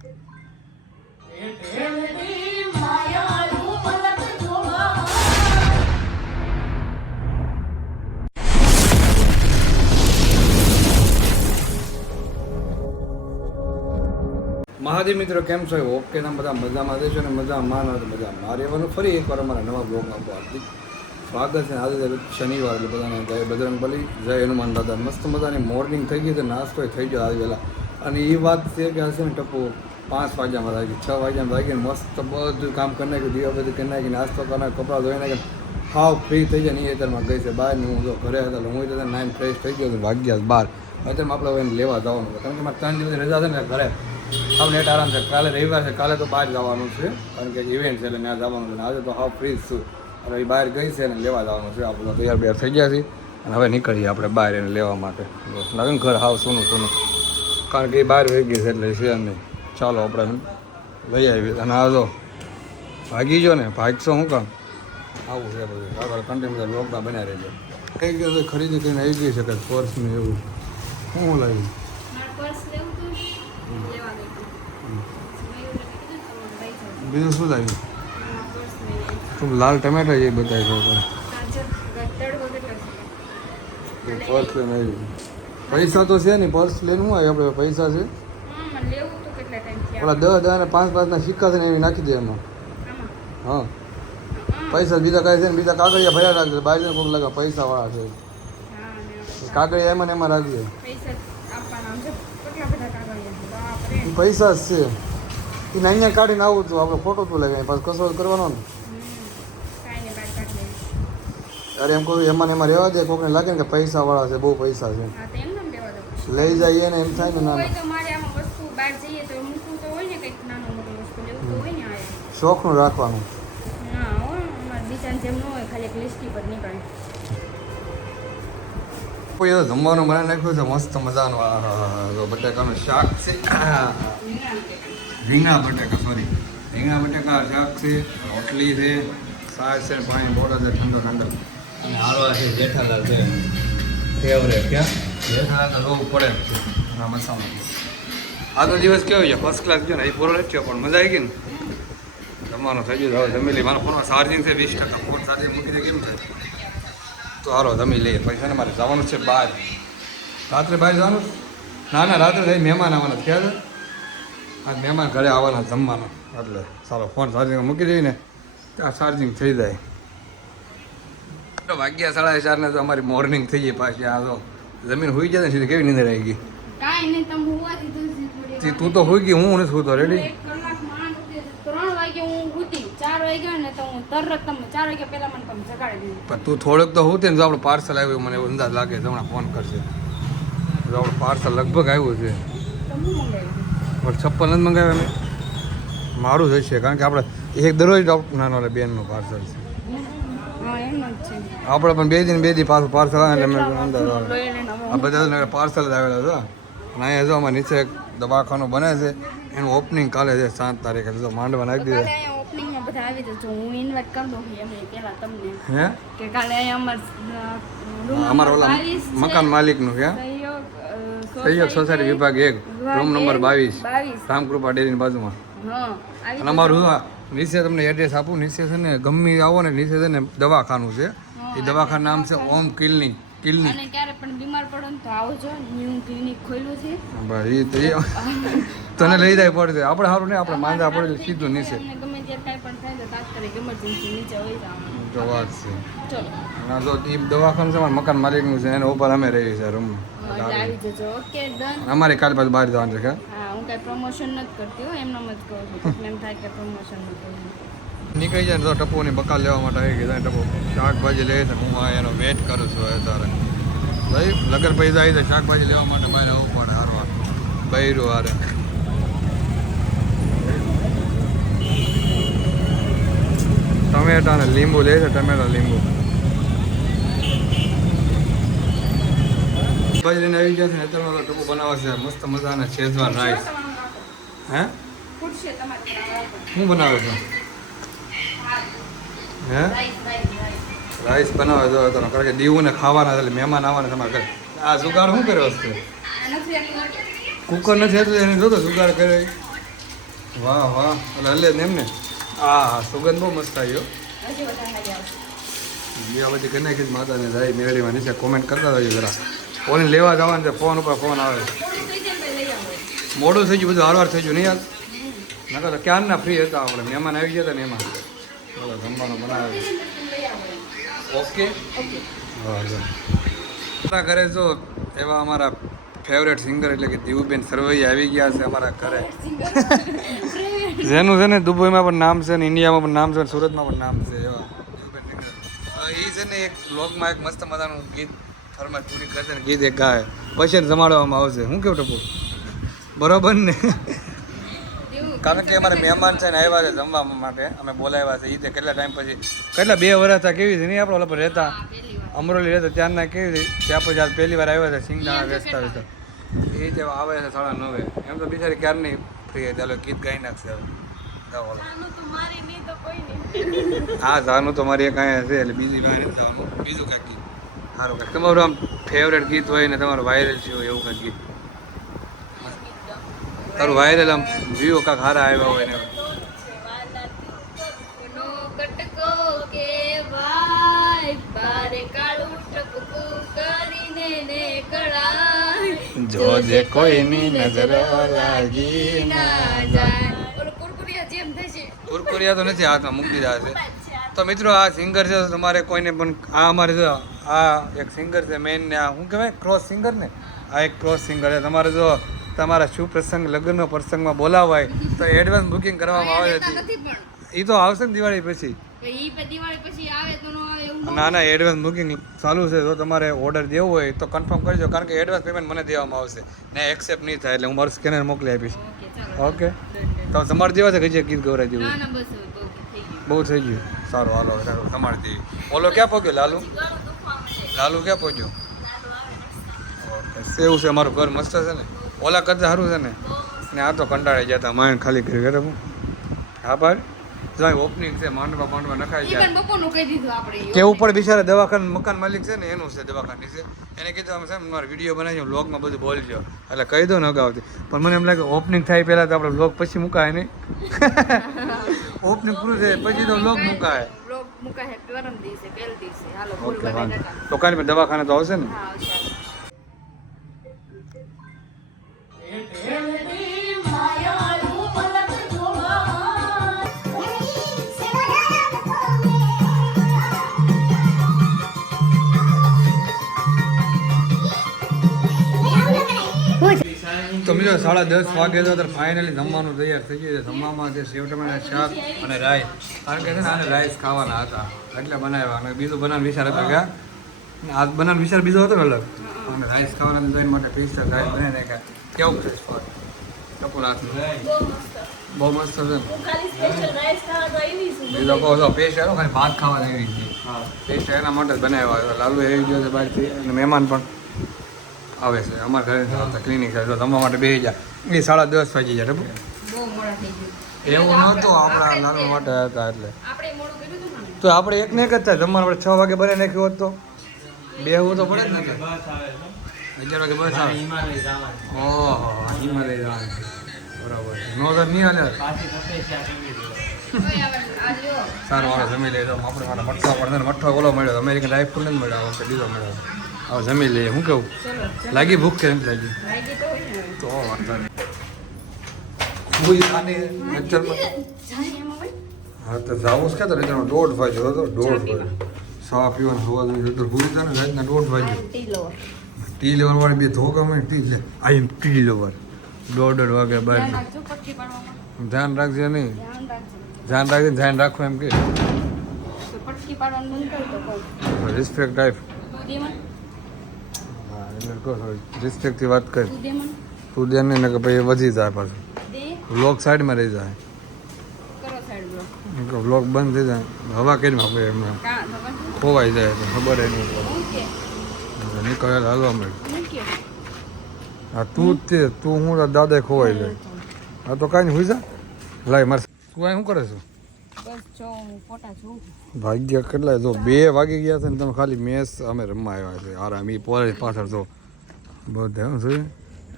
મહાદેવ મિત્રો કેમ છો? ઓકે ના બધા મજામાં દેશો ને મજા માનો તો મજા મારે એવાનું ફરી એકવાર અમારા નવા બ્લોગમાં હાર્દિક સ્વાગત છે. આજે શનિવાર એટલે બધાને જય બજરંગબલી, જય હનુમાન દાદા. મસ્ત મજાની મોર્નિંગ થઈ ગઈ તો નાસ્તો થઈ ગયો આજે વહેલા. અને એ વાત છે કે હશે ને ટપુ 5 વાગ્યામાં લાગી, 6 વાગ્યામાં લાગીને મસ્ત બધું કામ કરી નાખ્યું, દીવા બધું કરી નાખી, નાસ્તો કરી નાખ્યો, કપડાં ધોઈ નાખીને હાવ ફ્રી થઈ જાય ને એ અત્યારમાં ગઈ છે બહાર. હું જો ઘરે હતા હું તો 9 ફ્રેશ થઈ ગયો વાગ્યા 12. અત્યારમાં આપણે એને લેવા જવાનું છે કારણ કે મારે 3 દિવસ રજા છે ને ઘરે હાવ નેટ આરામ છે. કાલે રવિવાર છે, કાલે તો બહાર જવાનું છે કારણ કે ઇવેન્ટ છે એટલે ત્યાં જવાનું છે. આજે તો હાવ ફ્રી છું. હવે એ બહાર ગઈ છે અને લેવા જવાનું છે. આપણે તૈયાર બૈયાર થઈ ગયા છીએ અને હવે નીકળીએ આપણે બહાર એને લેવા માટે. નવીન ઘર હાવ સોનું સોનું કારણ કે એ બહાર વહી ગઈ છે એટલે છે નહીં. ચાલો આપણે લઈ આવીએ. અને આ જો ભાગી ગયો ને, ભાગશો શું કામ? આવું છે બધું. આગળ કન્ટિન્યુ લોકડા બન્યા રહેજો. કઈ ગયો ખરીદી કરીને આવી ગઈ છે કે પર્સનું એવું શું લાવ્યું? બીજું શું લાવ્યું? તું લાલ ટમેટા જે બતાવી દો. પર્સ લઈને આવી. પૈસા તો છે નહીં, પર્સ લઈને શું આવે આપણે? પૈસા છે ઓલા 10 અને 5 સિક્કા છે ને એવી નાખી દે એમાં. હા પૈસા બીજા કાંઈ છે ને બીજા કાગળિયા ભર્યા રાખજે. બાજુ કોક લગા પૈસા વાળા છે કાગળિયા એમાં ને એમાં રાખજે. પૈસા જ છે એને અહીંયા કાઢીને આવું છું આપણે ફોટો તો લગાવી પાછું કસો કરવાનો ને. અરે એમ કોઈ એમાં ને એમાં રહેવા દે. કોકને લાગે ને કે પૈસા વાળા છે, બહુ પૈસા છે, લઈ જાય એને એમ થાય ને. ના શોખનું રાખવાનું. જમવાનું બનાવી નાખ્યું છે મસ્ત મજાનું. બટાકાનું શાક છે, રીંગણા બટાકા શાક છે, રોટલી છે, છાશ છે, પાણી બોટલ છે, ઠંડો અને હાલવા છે. જેઠાલાલ છે ફેવરેટ. ક્યાં જેઠાલાલ તો પડે છે મસાલો. આજનો દિવસ કેવો છે? ફર્સ્ટ ક્લાસ ગયો ને એ પૂરો નથી થયો પણ મજા આવી ગઈ ને. જમવાનું થઈ ગયું. હવે જમી લઈએ. મારા ફોનમાં ચાર્જિંગ છે 20%. ફોન ચાર્જિંગ મૂકી દે કેમ થાય તો હાલો જમી લઈએ. પછી ને મારે જવાનું છે બહાર. રાત્રે બહાર જવાનું? ના રાત્રે થઈ મહેમાન આવવાના ખ્યાલ છે. આ મહેમાન ઘરે આવવાના જમવાના એટલે સારો ફોન ચાર્જિંગ મૂકી દઈએ ને ત્યાં ચાર્જિંગ થઈ જાય. વાગ્યા 4:30 ને તો અમારી મોર્નિંગ થઈ ગઈ પાછી. આ તો જમીન હોઈ જાય ને સીધી કેવી નીંદર આવી ગઈ. તું તો હોઈ ગઈ, હું નથી હોતો. રેડી 3 વાગે હું ઉઠી, 4 વાગ્યા ને તો હું તરત તમે 4 વાગ્યા પહેલા મને તમે જગાડી દીધી. પણ તું થોડોક તો હોતી ને તો આપણું પાર્સલ આવ્યું મને એવો અંદાજ લાગે છે. હમણાં ફોન કરશે તો આપણું પાર્સલ લગભગ આવ્યું છે. પણ 56 નથી મંગાવ્યા મેં. મારું જ હશે કારણ કે આપણે એક દરરોજ નાનો બેનનું પાર્સલ છે. આપણે પણ 2 દી પાછું પાર્સલ આવે એટલે મેં અંદાજ આવે. આ બધા પાર્સલ જ આવેલા હતા. અને અહીંયા જો અમારે નીચે દવાખાનું બને છે એનું ઓપનિંગ કાલે છે 7 તારીખે. તો માંડવા નાખી દીધા. ઓપનિંગમાં બધા આવી જજો. હું ઇન્વાઇટ કરી દઉં એમ પહેલા તમને હે કે કાલે અમારા ઓલા મકાન માલિકનું કે સહયોગ સોસાયટી વિભાગ 1 રૂમ નંબર 22 રામકૃપા ડેરીની બાજુમાં. અને અમારું નીચે તમને એડ્રેસ આપું. નીચે છે ને ગમે આવો ને નીચે છે ને દવાખાનું છે. એ દવાખાનું નામ છે ઓમ ક્લિનિક. અને ક્યારે પણ બીમાર પડો ને તો આવજો. ન્યૂ ક્લિનિક ખોલ્યું છે ભાઈ. તને લઈ જાય પડશે. આપણે સારું નહીં, આપણે માંદા પડે સીધું નીચે. ગમે ત્યારે કાંઈ પણ થાય તો તાત્કાલિક ઇમરજન્સી નીચે હોય જવાનું. તો વાત છે. ચલો ના તો એ દવાખાનું છે અમારા મકાન માલિકનું છે. એના ઉપર અમે રહીએ છીએ રૂમમાં. આવી જજો. Okay done. અમારે કાલે પાછું બહાર જવાનું છે. હા હું કાંઈ પ્રમોશન નથી કરતી હો, એમનામ જ કહું છું. એમ થાય કે પ્રમોશન નથી. નીકળી જાય ને તો ટપુની બકાલ લેવા માટે આવી ગઈ. ટપુ શાકભાજી લે છે. હું એનો વેઇટ કરું છું અત્યારે. ભાઈ લગર પૈસા આવી જાય શાકભાજી લેવા માટે મારે આવવું પડે હારવા બૈરું હારે. ટમેટા ને લીંબુ લે છે. ટમેટા લીંબુ શાકભાજી લઈને આવી ગયા છે ને અત્યારમાં તો ટપુ બનાવે છે મસ્ત મજાના શેઝવાન રાઈસ. હે શું બનાવે છે? હે રાઈસ બનાવે જો કારણ કે દીવુંને ખાવાના એટલે મહેમાન આવવાના તમારે ઘરે. આ જુગાડ શું કર્યો વસ્તુ? કુકર નથી એટલે એને જોતો જુગાડ કર્યો. વાહ વાહ એટલે હલે ને એમને હા સુગંધ બહુ મસ્ત આવ્યો હજી વધારે સારી આવશે બીજા બધી કરી નાખી માતાને જાય મેળીમાં નીચે કોમેન્ટ કરતા રહેજો જરા ફોન લેવા જવાનું છે ફોન ઉપર ફોન આવે થોડું થઈ જાય ને લઈ આવો મોડું થઈ ગયું બધું હારવાર થઈ ગયું નહીં યાર નકર તો ક્યારના ફ્રી હતા આપણે મહેમાન આવી ગયા હતા ને એમાં બોલો જમવાનું બનાવે લઈ આવો ઓકે ઓકે હા આપણા ઘરે જો એવા અમારા ફેવરેટ સિંગર એટલે કે દીવુબેન સરવૈયા આવી ગયા છે અમારા ઘરે જેનું છે ને દુબઈમાં પણ નામ છે ને ઇન્ડિયામાં પણ નામ છે ને સુરતમાં પણ નામ છે એવા દીવુબેન સિંગર એ છે ને એક બ્લોગમાં એક મસ્ત મજાનું ગીત ફરમાઈશ પૂરી કરશે ને ગીત એક ગાય પછી એને જમાડવામાં આવશે હું કેવું ટપુ બરોબર ને કારણ કે અમારે મહેમાન છે ને આવ્યા છે જમવા માટે અમે બોલાવ્યા છે એ કેટલા ટાઈમ પછી કેટલા 2 વર્ષ કેવી છે નહીં આપણે ઓલા પર રહેતા અમરોલી રહેતા ત્યારના કેવી ત્યાં પછી આજ પહેલી વાર આવ્યા છે સિંગદાણા વેચતા વેચતા એ જે આવે છે 9:30 એમ તો બિચારી ક્યારની ફ્રી હોય ચાલો ગીત ગાઈ નાખશે હવે હા જાનું તો મારી એક અહીંયા છે એટલે બીજી પાસે નથી જવાનું બીજું કાંઈક ગીત સારું કાંઈક તમારું આમ ફેવરેટ ગીત હોય ને તમારું વાયરલ થયું હોય એવું કાંઈક ગીત તારું વાયરલ આમ વ્યૂ કાંઈક સારા આવ્યા હોય ને કટકો કે ભાઈ બારે કાળું ટપકું કરીને ને કળાય જોજે કોઈની નજર લાગી ના જાય ઓલો કુરકુરિયા જેમ થશે કુરકુરિયા તો નથી હાથમાં મૂકી દીધા છે તો મિત્રો આ સિંગર છે તમારે કોઈને પણ આ અમારે જો આ એક સિંગર છે મેઇન ને આ શું કહેવાય ક્રોસ સિંગર ને આ એક ક્રોસ સિંગર છે તમારે જો તમારા શુભ પ્રસંગ લગ્નનો પ્રસંગમાં બોલાવાય તો એડવાન્સ બુકિંગ કરવામાં આવે છે નથી પણ એ તો આવશે ને દિવાળી પછી દિવાળી પછી આવે તો નો આવે એવું ના ના એડવાન્સ બુકિંગ ચાલુ છે જો તમારે ઓર્ડર દેવો હોય તો કન્ફર્મ કરજો કારણ કે એડવાન્સ પેમેન્ટ મને દેવામાં આવશે ને એક્સેપ્ટ નહીં થાય એટલે હું મારું સ્કેનર મોકલી આપીશ ઓકે ચાલો ઓકે તો તમારે જેવા છે કઈ ગીત ગવરાઈ જેવું ના બસ ઓકે થઈ ગયું બહુ થઈ ગયું સારું હાલો ચાલો તમારે દેવી ઓલો ક્યાં પહોંચ્યો લાલુ લાલુ ક્યાં પહોંચ્યો ઓકે સેવું છે અમારું ઘર મસ્ત છે ને ઓલા કરતા સારું છે ને આ તો કંટાળી ગયા હતા માઇન્ડ ખાલી કરી ગયા હું હા ભાઈ જો ઓપનિંગ છે માંડવા નખાઈ ઈ જાય પણ બપોરનું કહી દીધું આપણે કે ઉપર બિચારા દવાખાના મકાન માલિક છે ને એનું છે દવાખાની છે એને કીધું અમે સાહેબ મારો વિડીયો બનાવી વ્લોગમાં બધું બોલજો એટલે કહી દો ને અગાઉથી પણ મને એમ લાગે ઓપનિંગ થાય પહેલાં તો આપણે વ્લોગ પછી મુકાય નહીં ઓપનિંગ પૂરું થાય પછી તો વ્લોગ મુકાય બ્લોગ મુકાય પરમ દિવસે પહેલ દિવસે હાલો ઓકે ફૂલ વાંધો બટાટા તો કાંઈ દવાખાને તો આવશે ને હા આવશે તો મિત્રો 10:30 વાગે તો ફાઇનલી જમવાનું તૈયાર થઈ ગયું છે જમવામાં છે સેવ ટમેટાનું શાક અને રાઈસ કારણ કે છે ને આને રાઈસ ખાવાના હતા એટલે બનાવ્યા અને બીજું બનાવવાનો વિચાર હતો કે આ બનાવવાનો વિચાર બીજો હતો ને અલગ અને રાઈસ ખાવાના તો એના માટે પીસ રાઈસ બનાવી નાખ્યા કેવું છે સ્વાદ કપૂર હાથનું બહુ મસ્ત છે બીજો કહો તો પેસ્ટ આવ્યો ખાલી ભાત ખાવા એવી છે પેસ્ટ એના માટે જ બનાવ્યા લાલુ એવી ગયો છે બહારથી અને મહેમાન પણ આવે છે અમારા ઘરે ક્લિનિક છે જો જમવા માટે બેસી જાય એ 10:30 વાગી જાય બહુ મોડા થઈ ગયું એવું નહોતું આપણા લાલુ માટે હતા એટલે આપણે મોડું કર્યું હતું ને તો આપણે એક ને એક જ થાય જમવાનું આપણે 6 વાગે બનાવી નાખ્યું હોત તો બેહવું તો પડે જ ને 11 વાગે બસ આવે ઓહો હિમાલય જવાનું બરાબર નો તો નહીં હાલે ઓય આવે આ લ્યો સારું વાળો જમી લઈએ તો આપણે માટે મઠ્ઠો પડે ને મઠ્ઠો ઓલો મળ્યો અમેરિકન લાઈફ ફૂડ નથી મળ્યો વખતે બીજો મળ્યો હવે જમી લઈએ શું કહું ચલો લાગી ભૂખ કે નથી લાગી લાગી તો હોય ને તો વાંધો નહીં ભૂઈ ખાની નેચરમાં જાય એમાં હોય હા તો જાવું જ ક્યાં તો નહીં 1:30 વાગ્યો હતો 1:30 વાગ્યો સા પીવાનું હોવા જોઈએ તો ભૂરી થાય ને રાતના 1:30 વાગ્યો ટી લો ટી લેવર વાળી બે ધોકા મને ટી લે આઈ એમ ટી લેવર 1:30 વાગે બહાર ધ્યાન રાખજો પટ્ટી પાડવામાં ધ્યાન રાખજે નહીં ધ્યાન રાખજો ધ્યાન રાખીને ધ્યાન રાખવું એમ કે તો પટ્ટી પાડવાનું બંધ કરી તો કહું રિસ્પેક્ટ ટાઈપ તું દે મને હા એટલે કહો રિસ્પેક્ટથી વાત કર તું દે મને તું ધ્યાન નહીં ને કે ભાઈ વધી જાય પાછું દે વ્લોગ સાઈડમાં રહી જાય કરો સાઈડ બ્લો વ્લોગ બંધ થઈ જાય હવા કરીને આપણે એમને કાં ખબર ખોવાઈ જાય તો ખબર નહીં ઓકે પડે નીકળેલ હાલવા મળે મૂક્યો હા તું જ તે તું હું દાદા ખોવાઈ જાય હા તો કાંઈ નહીં હોઈ જા લાય મારે તું અહીં શું કરે છે બસ જો હું ફોટા જોઉં ભાગ્ય કેટલા જો 2 વાગી ગયા છે ને તમે ખાલી મેચ અમે રમવા આવ્યા છે આરામ એ પોરે પાછળ તો બધે હું જોયું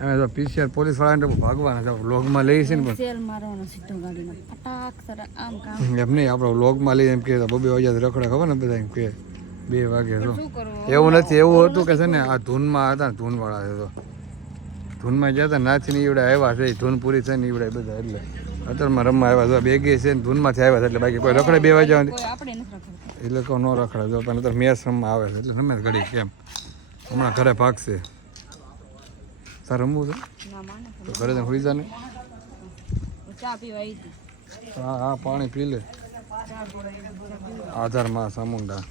અમે તો પીસીઆર પોલીસ વાળાને તો ભાગવાના છે વ્લોગમાં લઈએ છીએ ને પણ સેલ મારવાનો સીધો ગાડીનો ફટાક સર આમ કામ એમ નહીં આપણે વ્લોગમાં લઈએ એમ કે બબે વાગ્યા રખડે ખબર ને બધા એમ કે 2 વાગે તો શું કરવું એવું નથી એવું હતું કે છે ને આ ધૂનમાં હતા ને ધૂનવાળા છે તો ધૂનમાં ગયા હતા નાચીને ઈવડે આવ્યા છે ધૂન પૂરી થઈ ને ઈવડે બધા એટલે અત્યારમાં રમવા આવ્યા છે બેગી છે ને ધૂનમાંથી આવ્યા છે એટલે બાકી કોઈ રખડે 2 વાગ્યા કોઈ આપણે નથી રખડતા એટલે કોઈ ન રખડે તો પણ અત્યારે મેચ રમવા આવે છે એટલે રમે ઘડી કેમ હમણાં ઘરે ભાગશે તાર રમવું છે ના માને તો ઘરે જઈને હોઈ જા ને ચા પીવા આવી હતી હા હા પાણી પી લે આધારમાં સામુંડા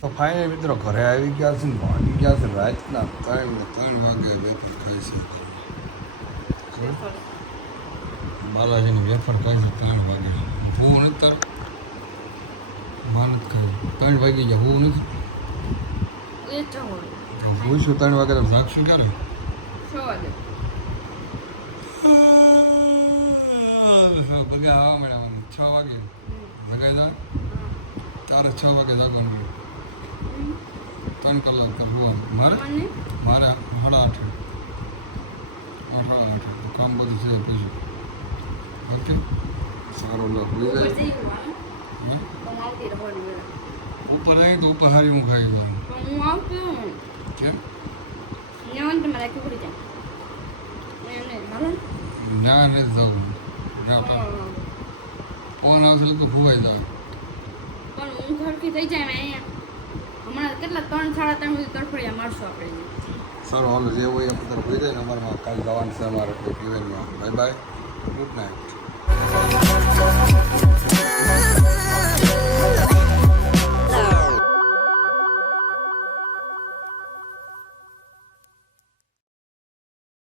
તો ફાઇનલ મિત્રો ઘરે આવી ગયા છે ને ભાગી ગયા છે રાતના 3 વાગે વેફર ખાય છે બાલાજીની વેફર ખાય છે 3 વાગે હું નથી તાર માનત ખાય 3 વાગી ગયા હું નથી એ ચહોડ હું શું 3 વાગે તો જાગશું ક્યારે 6 વાગે બગા આવા મળ્યા 6 વાગે જગાઈ જા તારે 6 વાગે જાગવાનું 3 કલાક કરવું મારે મને મારે 8:30 કામ બધું છે પછી ઓકે સારો લો ઉપર જાય જઈ હું હે? આવતી રહેવાની વેળા ઉપર આવી તો ઉપર હારી હું ખાઈ જાઉં પણ હું આવતી હું કેમ ન્યાવન તો મારા ખબર જાય એને હાલો ના નથી જવું ના પવન આવશે એટલે તો ફુવાઈ જાય પણ ઊંઘ હરખી થઈ જાય ને અહીંયા હમણાં કેટલા 3 સાડા 3 સુધી તરફડિયા મારશું આપણે સારું હાલો જે હોય આપણે તરફ હોઈ જાય ને અમારે કાલે જવાનું છે અમારે ઇવેન્ટમાં બાય બાય ગુડ નાઇટ